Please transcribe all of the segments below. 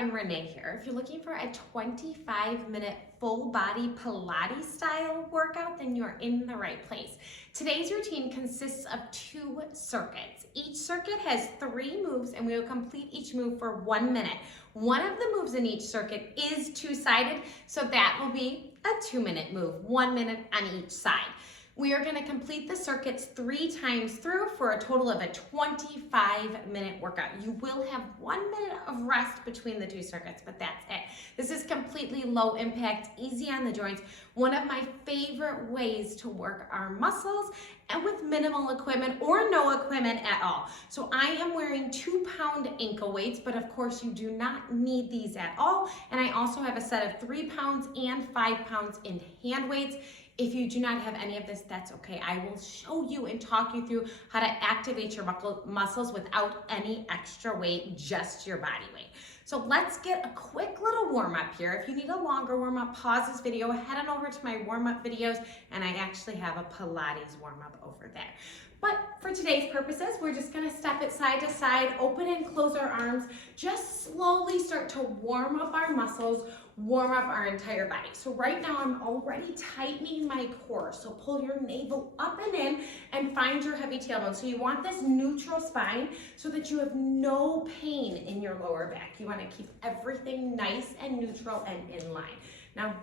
everyone, Renee here. If you're looking for a 25-minute full body Pilates style workout, then you're in the right place. Today's routine consists of 2 circuits. Each circuit has 3 moves and we will complete each move for 1 minute. One of the moves in each circuit is 2-sided, so that will be a 2-minute move, 1 minute on each side. We are going to complete the circuits 3 times through for a total of a 25-minute workout. You will have 1 minute of rest between the 2 circuits, but that's it. This is completely low impact, easy on the joints, one of my favorite ways to work our muscles, and with minimal equipment or no equipment at all. So I am wearing 2-pound ankle weights, but of course you do not need these at all. And I also have a set of 3 pounds and 5 pounds in hand weights. If you do not have any of this, that's okay. I will show you and talk you through how to activate your muscles without any extra weight, just your body weight. So let's get a quick little warm up here. If you need a longer warm up, pause this video, head on over to my warm up videos, and I actually have a Pilates warm up over there. But for today's purposes, we're just gonna step it side to side, open and close our arms, just slowly start to warm up our muscles, warm up our entire body. So right now I'm already tightening my core. So pull your navel up and in and find your heavy tailbone. So you want this neutral spine so that you have no pain in your lower back. You wanna keep everything nice and neutral and in line. Now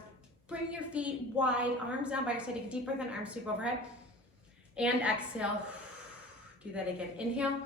bring your feet wide, arms down by your side, take a deep breath in, arms sweep overhead. And exhale. Do that again. Inhale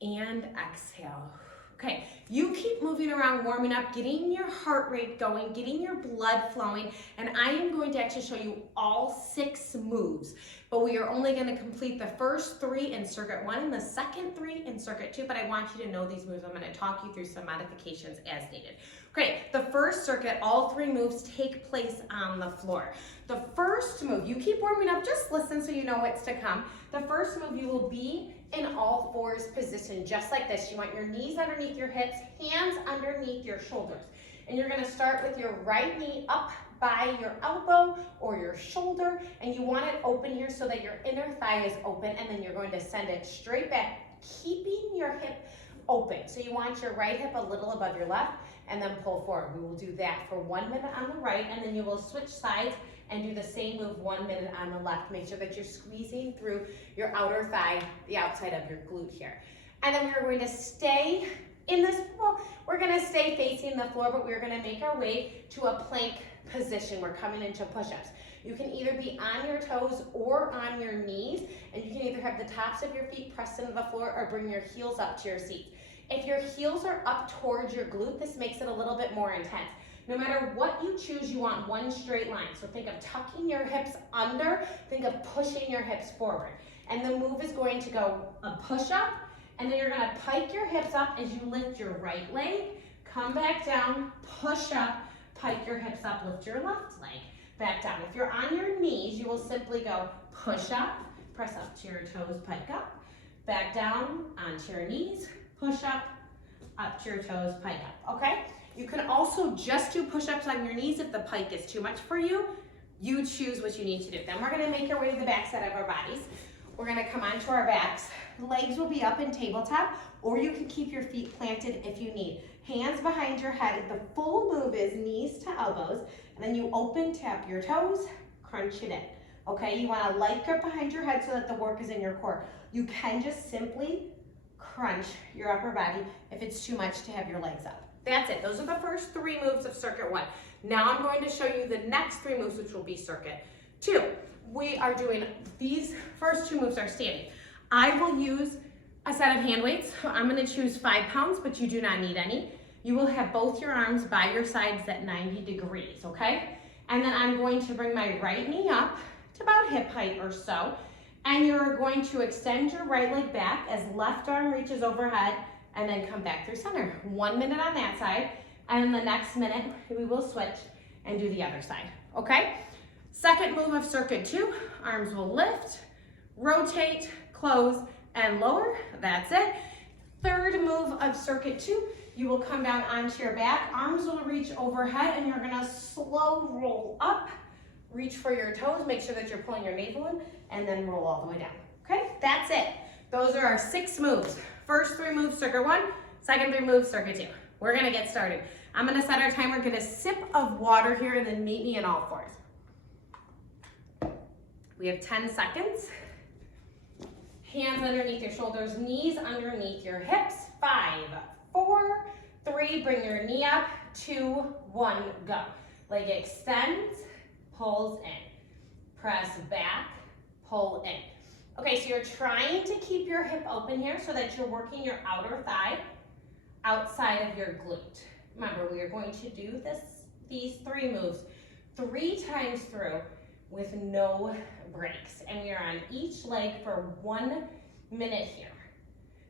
and exhale. Okay, you keep moving around, warming up, getting your heart rate going, getting your blood flowing, and I am going to actually show you all 6 moves, but we are only going to complete the first 3 in circuit 1 and the second 3 in circuit 2, but I want you to know these moves. I'm going to talk you through some modifications as needed. Okay, the first circuit, all 3 moves take place on the floor. The first move, you keep warming up, just listen so you know what's to come. The first move, you will be in all fours position, just like this. You want your knees underneath your hips, hands underneath your shoulders. And you're gonna start with your right knee up by your elbow or your shoulder, and you want it open here so that your inner thigh is open, and then you're going to send it straight back, keeping your hip open. So you want your right hip a little above your left, and then pull forward. We will do that for 1 minute on the right, and then you will switch sides and do the same move 1 minute on the left. Make sure that you're squeezing through your outer thigh, the outside of your glute here. And then we're going to stay in this, well, we're gonna stay facing the floor, but we're gonna make our way to a plank position. We're coming into push-ups. You can either be on your toes or on your knees, and you can either have the tops of your feet pressed into the floor or bring your heels up to your seat. If your heels are up towards your glute, this makes it a little bit more intense. No matter what you choose, you want one straight line. So think of tucking your hips under, think of pushing your hips forward. And the move is going to go a push up, and then you're gonna pike your hips up as you lift your right leg, come back down, push up, pike your hips up, lift your left leg, back down. If you're on your knees, you will simply go push up, press up to your toes, pike up, back down onto your knees, push up to your toes, pike up, okay? You can also just do push-ups on your knees if the pike is too much for you. You choose what you need to do. Then we're gonna make our way to the back side of our bodies. We're gonna come onto our backs. Legs will be up in tabletop, or you can keep your feet planted if you need. Hands behind your head. The full move is knees to elbows, and then you open, tap your toes, crunch it in. Okay, you want a light grip behind your head so that the work is in your core. You can just simply crunch your upper body if it's too much to have your legs up. That's it. Those are the first 3 moves of circuit 1. Now I'm going to show you the next 3 moves, which will be circuit 2. We are doing, these first 2 moves are standing. I will use a set of hand weights. I'm going to choose 5 pounds, but you do not need any. You will have both your arms by your sides at 90 degrees, okay? And then I'm going to bring my right knee up to about hip height or so. And you're going to extend your right leg back as left arm reaches overhead, and then come back through center. 1 minute on that side, and then the next minute we will switch and do the other side, okay? Second move of circuit 2, arms will lift, rotate, close, and lower. That's it. Third move of circuit 2, you will come down onto your back, arms will reach overhead, and you're gonna slow roll up, reach for your toes, make sure that you're pulling your navel in, and then roll all the way down, okay? That's it. Those are our 6 moves. First 3 moves, circuit 1, second 3 moves, circuit 2. We're gonna get started. I'm gonna set our timer, get a sip of water here, and then meet me in all fours. We have 10 seconds. Hands underneath your shoulders, knees underneath your hips. 5, 4, 3, bring your knee up, 2, 1, go. Leg extends, pulls in. Press back, pull in. Okay, so you're trying to keep your hip open here so that you're working your outer thigh outside of your glute. Remember, we are going to do these 3 moves 3 times through with no breaks. And we are on each leg for 1 minute here.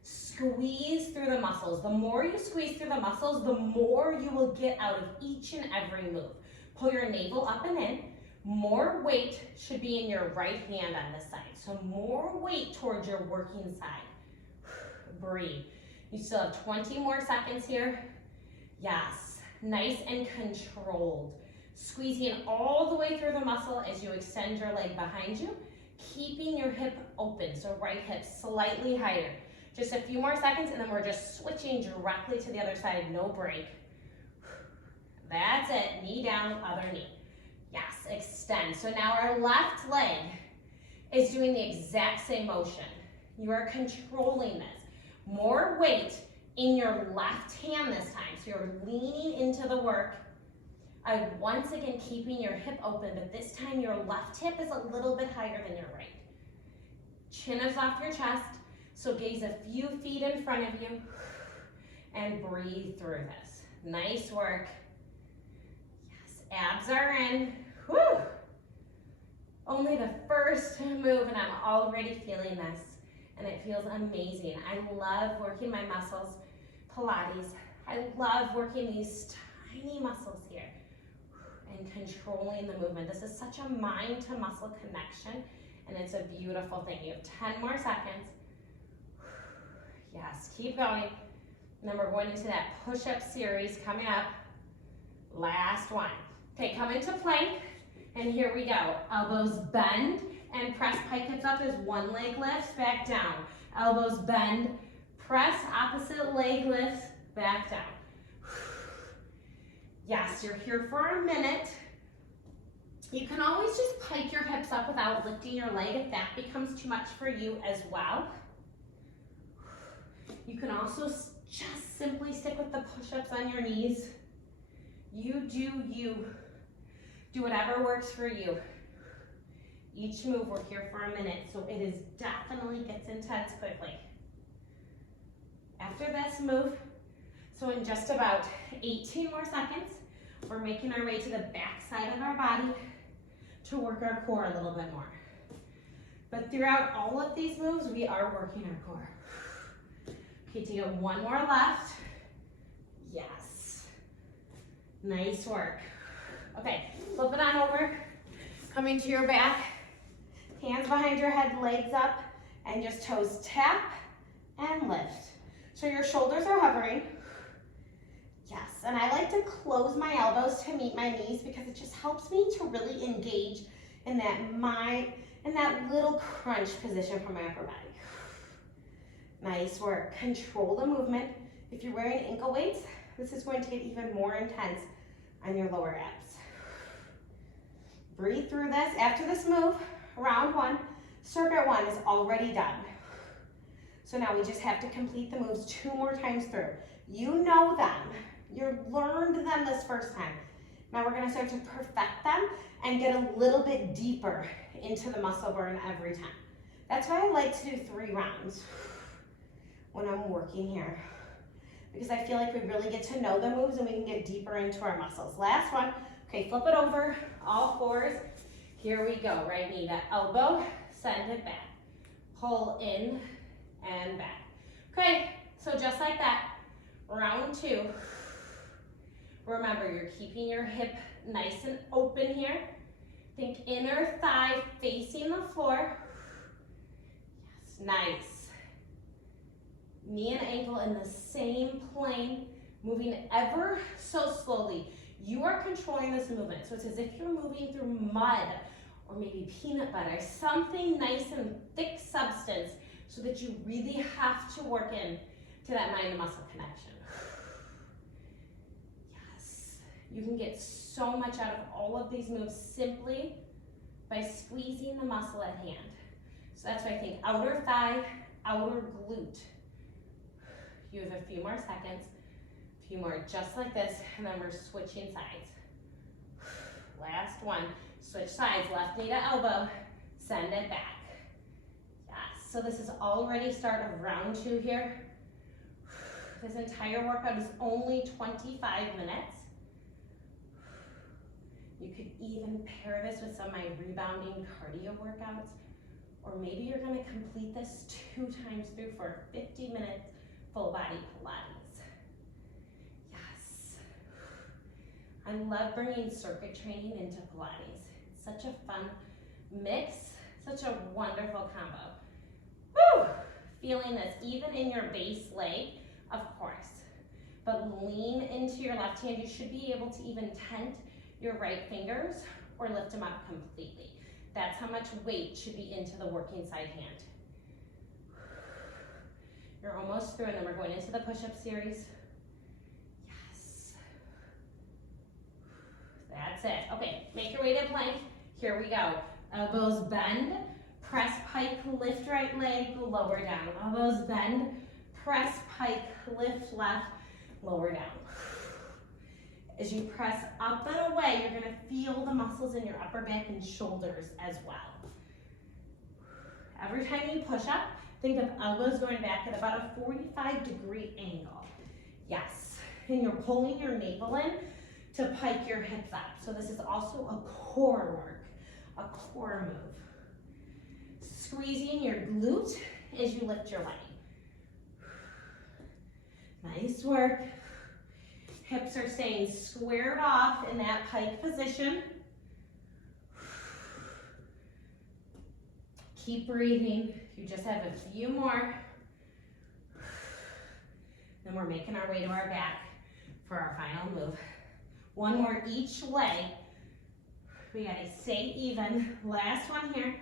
Squeeze through the muscles. The more you squeeze through the muscles, the more you will get out of each and every move. Pull your navel up and in. More weight should be in your right hand on this side. So more weight towards your working side. Breathe. You still have 20 more seconds here. Yes, nice and controlled. Squeezing all the way through the muscle as you extend your leg behind you, keeping your hip open, so right hip slightly higher. Just a few more seconds and then we're just switching directly to the other side, no break. That's it, knee down, other knee. Yes, extend. So now our left leg is doing the exact same motion. You are controlling this. More weight in your left hand this time, so you're leaning into the work. Once again, keeping your hip open, but this time your left hip is a little bit higher than your right. Chin is off your chest, so gaze a few feet in front of you and breathe through this. Nice work. Yes, abs are in. Whew. Only the first move and I'm already feeling this and it feels amazing. I love working my muscles. Pilates, I love working these tiny muscles here and controlling the movement. This is such a mind to muscle connection and it's a beautiful thing. You have 10 more seconds. Yes, keep going. And then we're going into that push-up series coming up. Last one. Okay, come into plank and here we go. Elbows bend and press pike hips up as one leg lifts back down. Elbows bend, press opposite leg lifts back down. Yes, you're here for a minute. You can always just pike your hips up without lifting your leg if that becomes too much for you as well. You can also just simply stick with the push-ups on your knees. You do you. Do whatever works for you. Each move, we're here for a minute, so it is definitely gets intense quickly. After this move, so in just about 18 more seconds, we're making our way to the back side of our body to work our core a little bit more. But throughout all of these moves, we are working our core. Okay, take it one more left. Yes. Nice work. Okay, flip it on over. Coming to your back. Hands behind your head, legs up, and just toes tap and lift. So your shoulders are hovering. Yes, and I like to close my elbows to meet my knees because it just helps me to really engage in that little crunch position for my upper body. Nice work. Control the movement. If you're wearing ankle weights, this is going to get even more intense on your lower abs. Breathe through this. After this move, round 1, circuit 1 is already done. So now we just have to complete the moves 2 more times through. You know them. You learned them this first time. Now we're going to start to perfect them and get a little bit deeper into the muscle burn every time. That's why I like to do 3 rounds when I'm working here, because I feel like we really get to know the moves and we can get deeper into our muscles. Last one. Okay, flip it over, all fours. Here we go. Right knee to elbow, send it back. Pull in and back. Okay, so just like that, round 2. Remember, you're keeping your hip nice and open here. Think inner thigh facing the floor. Yes, nice. Knee and ankle in the same plane, moving ever so slowly. You are controlling this movement, so it's as if you're moving through mud or maybe peanut butter, something nice and thick substance, so that you really have to work in to that mind to muscle connection. You can get so much out of all of these moves simply by squeezing the muscle at hand. So that's why I think outer thigh, outer glute. You have a few more seconds, a few more just like this, and then we're switching sides. Last one, switch sides, left knee to elbow, send it back. Yes, so this is already start of round 2 here. This entire workout is only 25 minutes. You could even pair this with some of my rebounding cardio workouts, or maybe you're gonna complete this 2 times through for 50 minutes full body Pilates. Yes. I love bringing circuit training into Pilates. It's such a fun mix, such a wonderful combo. Woo! Feeling this even in your base leg, of course, but lean into your left hand. You should be able to even tent your right fingers or lift them up completely. That's how much weight should be into the working side hand. You're almost through, and then we're going into the push-up series. Yes. That's it. Okay, make your way to plank. Here we go. Elbows bend, press pike, lift right leg, lower down. Elbows bend, press pike, lift left, lower down. As you press up and away, you're gonna feel the muscles in your upper back and shoulders as well. Every time you push up, think of elbows going back at about a 45-degree angle. Yes, and you're pulling your navel in to pike your hips up. So this is also a core work, a core move. Squeezing your glute as you lift your leg. Nice work. Hips are staying squared off in that pike position. Keep breathing. You just have a few more. Then we're making our way to our back for our final move. One more each leg. We gotta stay even. Last one here.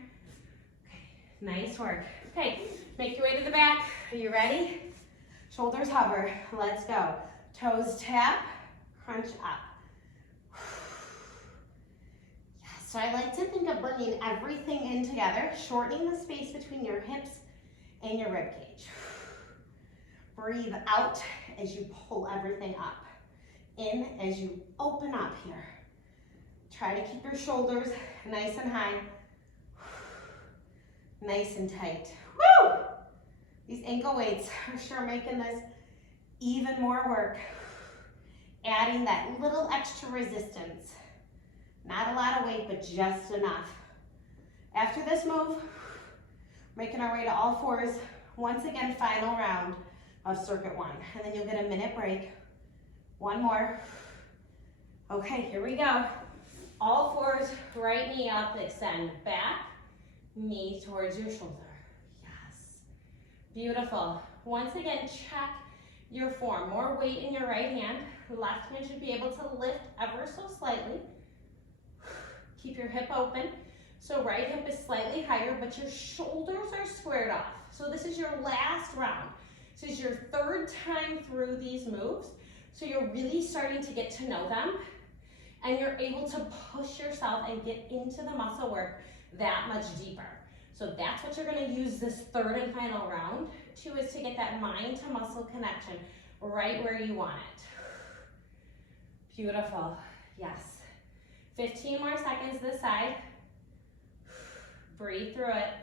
Okay, nice work. Okay, make your way to the back. Are you ready? Shoulders hover. Let's go. Toes tap, crunch up. Yes, so I like to think of bringing everything in together, shortening the space between your hips and your rib cage. Breathe out as you pull everything up. In as you open up here. Try to keep your shoulders nice and high, nice and tight. Woo! These ankle weights are sure making this even more work. Adding that little extra resistance. Not a lot of weight, but just enough. After this move, making our way to all fours. Once again, final round of circuit 1. And then you'll get a minute break. One more. Okay, here we go. All fours, right knee up, extend back, knee towards your shoulder. Yes. Beautiful. Once again, check your form. More weight in your right hand. Left hand should be able to lift ever so slightly. Keep your hip open. So right hip is slightly higher, but your shoulders are squared off. So this is your last round. This is your 3rd time through these moves. So you're really starting to get to know them, and you're able to push yourself and get into the muscle work that much deeper. So that's what you're gonna use this 3rd and final round to, is to get that mind to muscle connection right where you want it. Beautiful, yes. 15 more seconds this side. Breathe through it.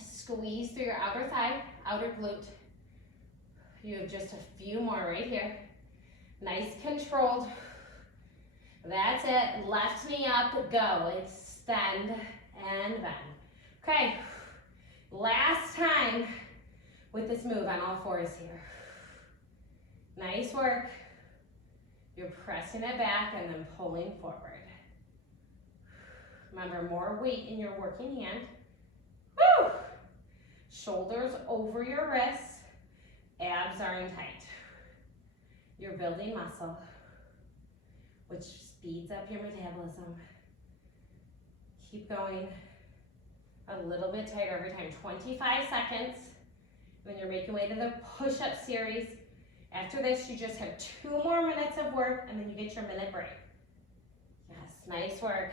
Squeeze through your outer thigh, outer glute. You have just a few more right here. Nice controlled. That's it. Left knee up, go. Extend and bend. Okay, last time with this move on all fours here. Nice work. You're pressing it back and then pulling forward. Remember, more weight in your working hand. Woo! Shoulders over your wrists. Abs are in tight. You're building muscle, which speeds up your metabolism. Keep going. A little bit tighter every time. 25 seconds. Then you're making way to the push-up series. After this, you just have 2 more minutes of work, and then you get your minute break. Yes, nice work.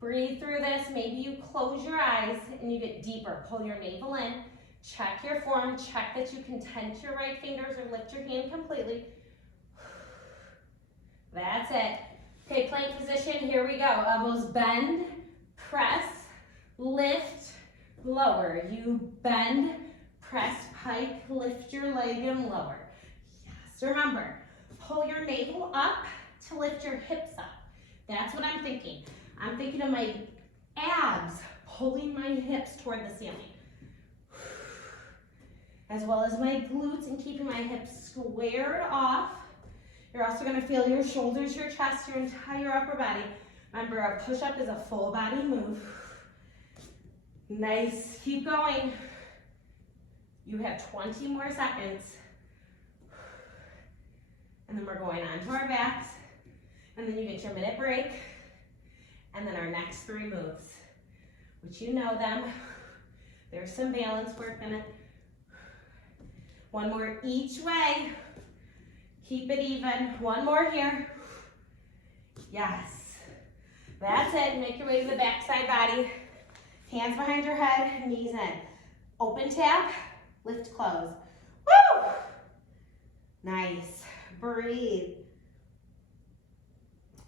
Breathe through this. Maybe you close your eyes and you get deeper. Pull your navel in. Check your form. Check that you can tense your right fingers or lift your hand completely. That's it. Okay, plank position. Here we go. Elbows bend, press, lift, lower. You bend, press, pike, lift your leg and lower. Yes, remember, pull your navel up to lift your hips up. That's what I'm thinking. I'm thinking of my abs pulling my hips toward the ceiling. As well as my glutes and keeping my hips squared off. You're also gonna feel your shoulders, your chest, your entire upper body. Remember, a push-up is a full body move. Nice, keep going. You have 20 more seconds. And then we're going onto our backs. And then you get your minute break. And then our next 3 moves, which you know them. There's some balance work in it. 1 more each way. Keep it even. 1 more here. Yes. That's it. Make your way to the backside body. Hands behind your head, knees in. Open tap, lift, close. Woo! Nice. Breathe.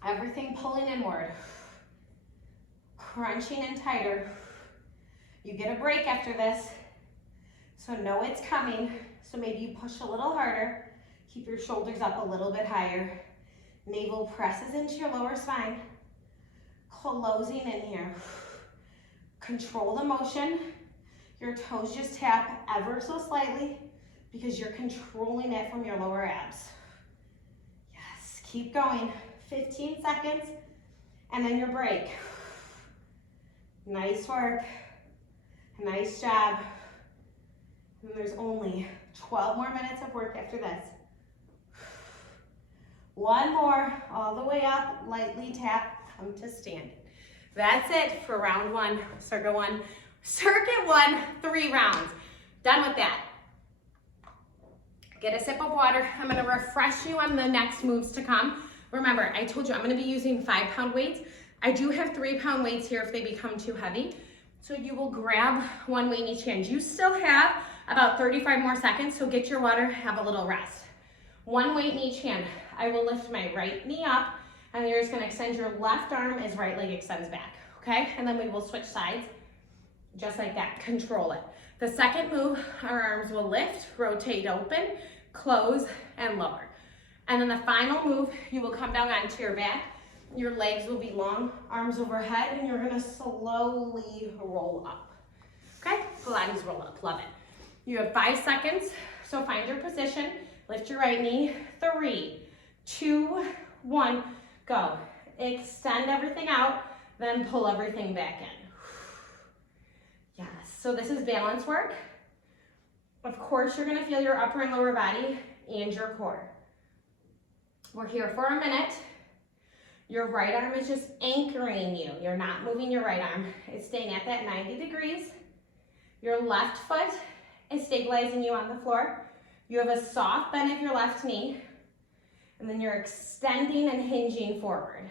Everything pulling inward. Crunching in tighter. You get a break after this, so know it's coming. So maybe you push a little harder. Keep your shoulders up a little bit higher. Navel presses into your lower spine. Closing in here. Control the motion. Your toes just tap ever so slightly because you're controlling it from your lower abs. Yes, keep going. 15 seconds, and then your break. Nice work. Nice job. And there's only 12 more minutes of work after this. 1 more, all the way up, lightly tap, come to standing. That's it for round 1, circuit 1. Circuit 1, 3 rounds. Done with that. Get a sip of water. I'm gonna refresh you on the next moves to come. Remember, I told you I'm gonna be using 5-pound weights. I do have 3-pound weights here if they become too heavy. So you will grab 1 weight in each hand. You still have about 35 more seconds, so get your water, have a little rest. 1 weight in each hand. I will lift my right knee up, and you're just gonna extend your left arm as right leg extends back, okay? And then we will switch sides, just like that, control it. The second move, our arms will lift, rotate open, close, and lower. And then the final move, you will come down onto your back. Your legs will be long, arms overhead, and you're gonna slowly roll up. Okay, Pilates roll up, love it. You have 5 seconds, so find your position. Lift your right knee, 3, 2, 1, go. Extend everything out, then pull everything back in. Yes, so this is balance work. Of course, you're gonna feel your upper and lower body and your core. We're here for a minute. Your right arm is just anchoring you. You're not moving your right arm. It's staying at that 90 degrees. Your left foot is stabilizing you on the floor. You have a soft bend of your left knee. And then you're extending and hinging forward.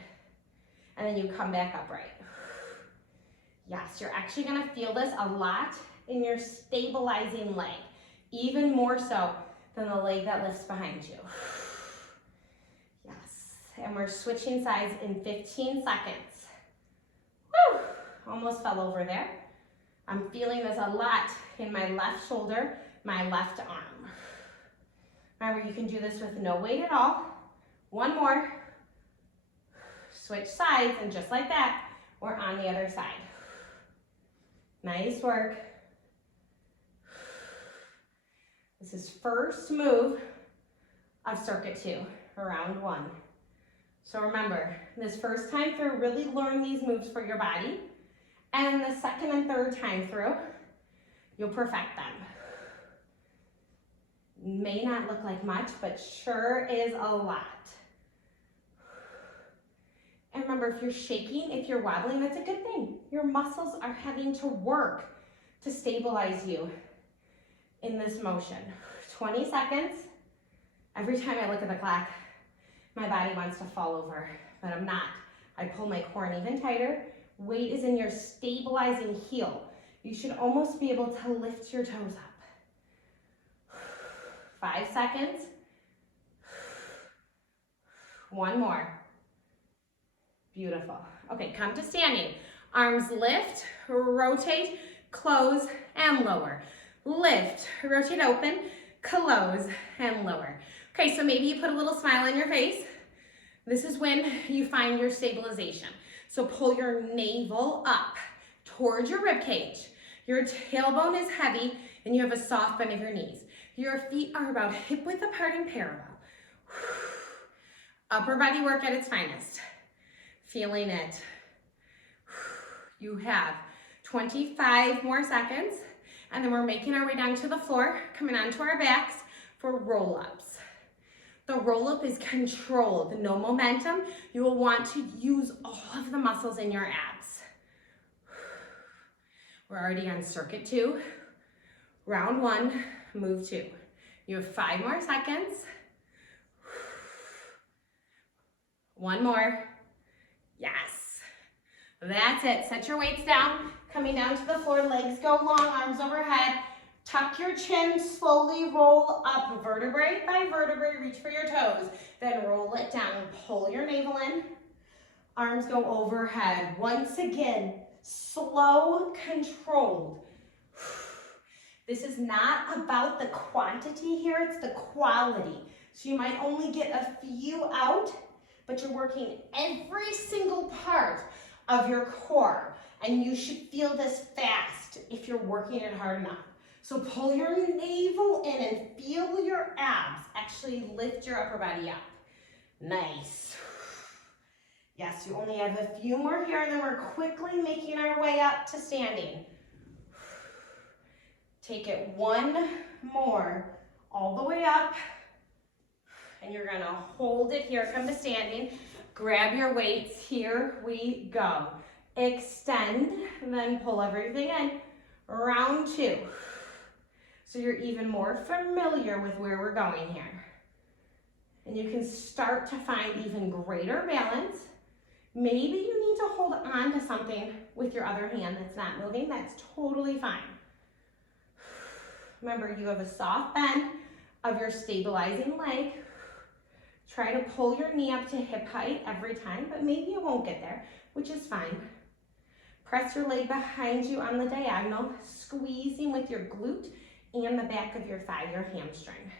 And then you come back upright. Yes, you're actually gonna feel this a lot in your stabilizing leg. Even more so than the leg that lifts behind you. And we're switching sides in 15 seconds. Woo! Almost fell over there. I'm feeling this a lot in my left shoulder, my left arm. Remember, you can do this with no weight at all. 1 more. Switch sides, and just like that, we're on the other side. Nice work. This is first move of circuit 2, round 1. So remember, this first time through, really learn these moves for your body. And the second and third time through, you'll perfect them. May not look like much, but sure is a lot. And remember, if you're shaking, if you're wobbling, that's a good thing. Your muscles are having to work to stabilize you in this motion. 20 seconds. Every time I look at the clock, my body wants to fall over, but I'm not. I pull my core in even tighter. Weight is in your stabilizing heel. You should almost be able to lift your toes up. 5 seconds. One more. Beautiful. Okay, come to standing. Arms lift, rotate, close, and lower. Lift, rotate open, close, and lower. Okay, so maybe you put a little smile on your face. This is when you find your stabilization. So pull your navel up towards your rib cage. Your tailbone is heavy and you have a soft bend of your knees. Your feet are about hip width apart and parallel. Upper body work at its finest. Feeling it. You have 25 more seconds, and then we're making our way down to the floor, coming onto our backs for roll-ups. The roll-up is controlled, no momentum. You will want to use all of the muscles in your abs. We're already on circuit 2. Round 1, move 2. You have 5 more seconds. One more. Yes. That's it. Set your weights down. Coming down to the floor. Legs go long, arms overhead. Tuck your chin. Slowly roll up. Vertebrae by vertebrae. Reach for your toes. Then roll it down. Pull your navel in. Arms go overhead. Once again, slow, controlled. This is not about the quantity here. It's the quality. So you might only get a few out, but you're working every single part of your core, and you should feel this fast if you're working it hard enough. So pull your navel in and feel your abs actually lift your upper body up. Nice. Yes, you only have a few more here, and then we're quickly making our way up to standing. Take it one more, all the way up. And you're gonna hold it here, come to standing. Grab your weights, here we go. Extend, and then pull everything in. Round 2. So you're even more familiar with where we're going here. And you can start to find even greater balance. Maybe you need to hold on to something with your other hand that's not moving. That's totally fine. Remember, you have a soft bend of your stabilizing leg. Try to pull your knee up to hip height every time, but maybe you won't get there, which is fine. Press your leg behind you on the diagonal, squeezing with your glute and the back of your thigh, your hamstring.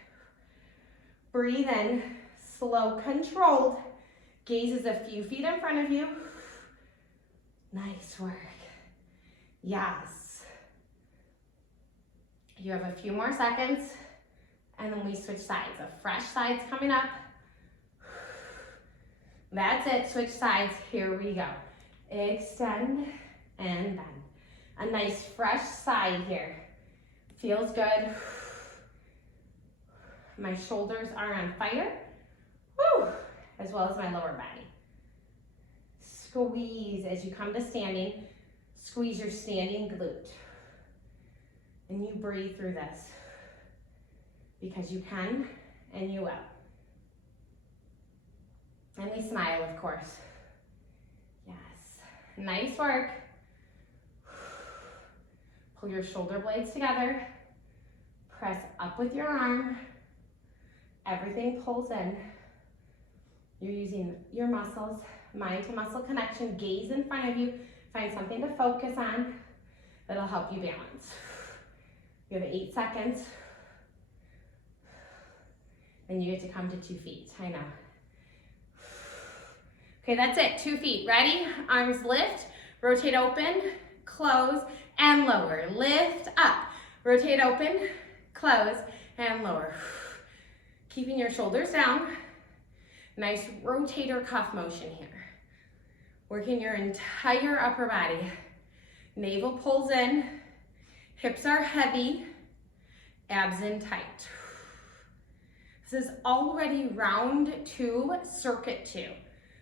Breathe in, slow, controlled. Gaze is a few feet in front of you. Nice work. Yes. You have a few more seconds, and then we switch sides. A fresh side's coming up. That's it, switch sides, here we go. Extend and bend. A nice fresh side here. Feels good. My shoulders are on fire. Woo! As well as my lower body. Squeeze as you come to standing. Squeeze your standing glute. And you breathe through this. Because you can and you will. And we smile, of course. Yes. Nice work. Pull your shoulder blades together. Press up with your arm. Everything pulls in. You're using your muscles, mind to muscle connection, gaze in front of you. Find something to focus on that'll help you balance. You have 8 seconds. And you get to come to 2 feet, I know. Okay, that's it, 2 feet. Ready? Arms lift, rotate open, close, and lower. Lift up, rotate open, close, and lower. Keeping your shoulders down. Nice rotator cuff motion here. Working your entire upper body. Navel pulls in, hips are heavy, abs in tight. This is already round 2, circuit 2.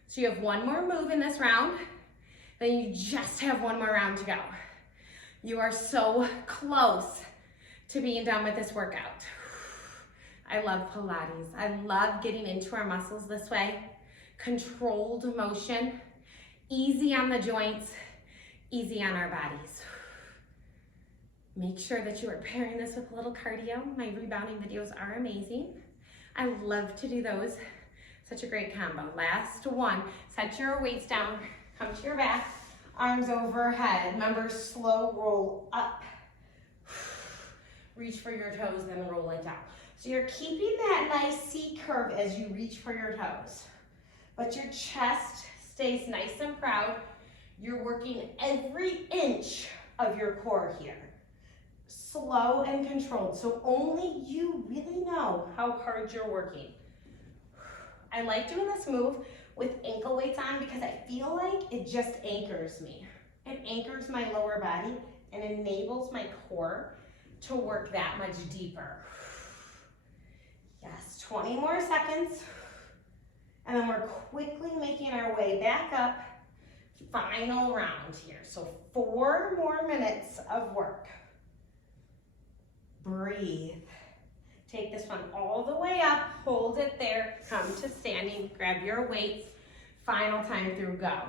So you have one more move in this round, then you just have one more round to go. You are so close to being done with this workout. I love Pilates. I love getting into our muscles this way. Controlled motion, easy on the joints, easy on our bodies. Make sure that you are pairing this with a little cardio. My rebounding videos are amazing. I love to do those. Such a great combo. Last one. Set your weights down. Come to your back. Arms overhead. Remember, slow roll up. Reach for your toes, then roll it down. So you're keeping that nice C curve as you reach for your toes. But your chest stays nice and proud. You're working every inch of your core here. Slow and controlled, so only you really know how hard you're working. I like doing this move with ankle weights on because I feel like it just anchors me. It anchors my lower body and enables my core to work that much deeper. Yes, 20 more seconds. And then we're quickly making our way back up. Final round here. So 4 more minutes of work. Breathe. Take this one all the way up. Hold it there. Come to standing. Grab your weights. Final time through. Go.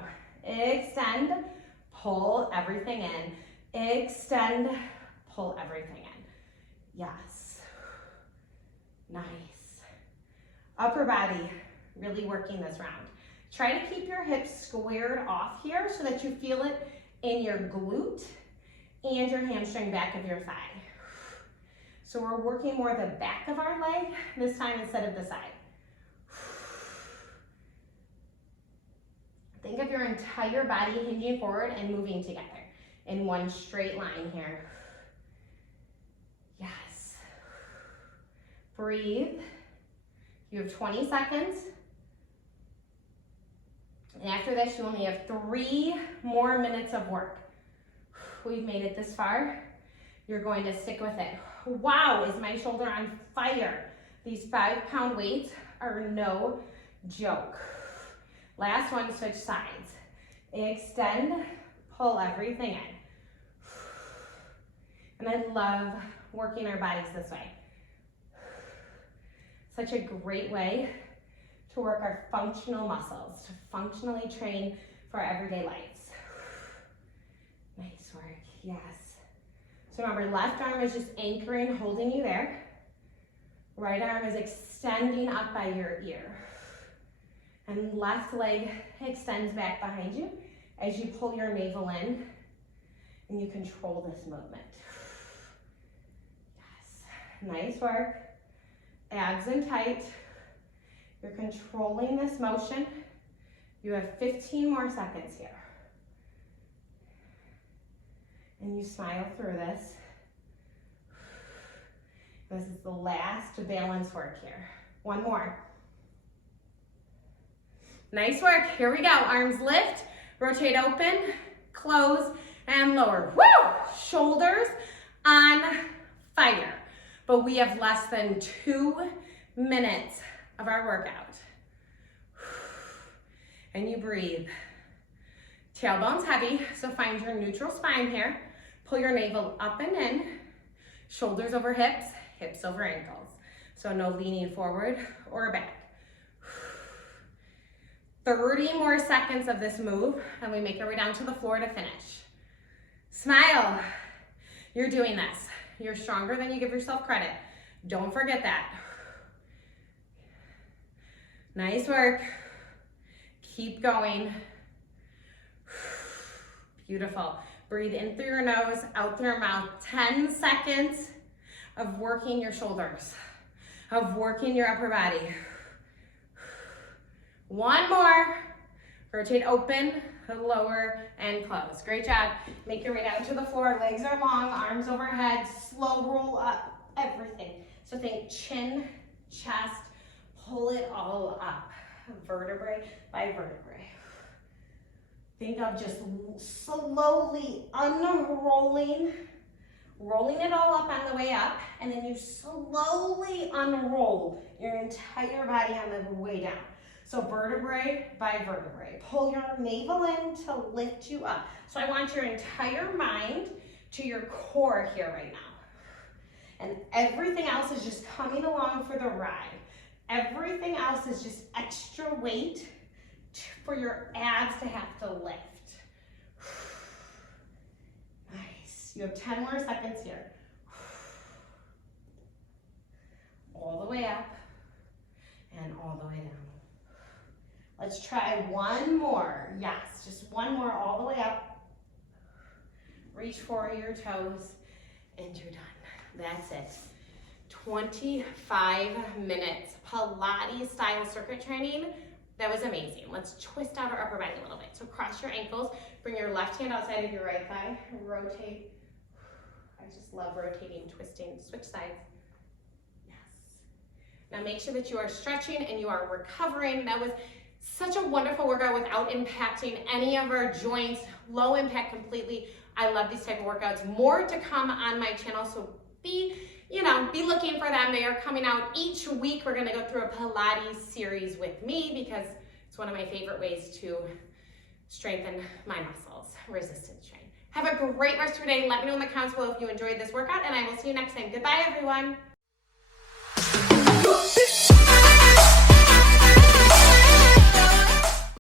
Extend. Pull everything in. Extend. Pull everything in. Yes. Nice. Upper body. Really working this round. Try to keep your hips squared off here so that you feel it in your glute and your hamstring back of your thigh. So we're working more the back of our leg this time instead of the side. Think of your entire body hinging forward and moving together in one straight line here. Yes. Breathe. You have 20 seconds. And after this, you only have 3 more minutes of work. We've made it this far. You're going to stick with it. Wow, is my shoulder on fire? These 5-pound weights are no joke. Last one, switch sides. Extend, pull everything in. And I love working our bodies this way. Such a great way to work our functional muscles, to functionally train for our everyday lives. Nice work, yes. So remember, left arm is just anchoring, holding you there. Right arm is extending up by your ear. And left leg extends back behind you as you pull your navel in and you control this movement. Yes, nice work. Abs in tight. You're controlling this motion. You have 15 more seconds here. And you smile through this. This is the last balance work here. One more. Nice work. Here we go. Arms lift, rotate open, close, and lower. Woo! Shoulders on fire. But we have less than 2 minutes of our workout. And you breathe. Tailbone's heavy, so find your neutral spine here. Pull your navel up and in, shoulders over hips, hips over ankles. So no leaning forward or back. 30 more seconds of this move, and we make our way down to the floor to finish. Smile. You're doing this. You're stronger than you give yourself credit. Don't forget that. Nice work. Keep going. Beautiful. Breathe in through your nose, out through your mouth. 10 seconds of working your shoulders, of working your upper body. One more. Rotate open, lower, and close. Great job. Make your way down to the floor. Legs are long, arms overhead. Slow roll up, everything. So think chin, chest, pull it all up, vertebrae by vertebrae. Think of just slowly unrolling, rolling it all up on the way up, and then you slowly unroll your entire body on the way down. So vertebrae by vertebrae. Pull your navel in to lift you up. So I want your entire mind to your core here right now. And everything else is just coming along for the ride. Everything else is just extra weight for your abs to have to lift. Nice. You have 10 more seconds here. All the way up and all the way down. Let's try one more. Yes, just one more all the way up. Reach for your toes and you're done. That's it. 25 minutes Pilates style circuit training. That was amazing. Let's twist out our upper body a little bit. So cross your ankles, bring your left hand outside of your right thigh, rotate. I just love rotating, twisting, switch sides. Yes. Now make sure that you are stretching and you are recovering. That was such a wonderful workout without impacting any of our joints. Low impact completely. I love these type of workouts. More to come on my channel, so be looking for them. They are coming out each week. We're gonna go through a Pilates series with me because it's one of my favorite ways to strengthen my muscles, resistance train. Have a great rest of your day. Let me know in the comments below if you enjoyed this workout, and I will see you next time. Goodbye, everyone.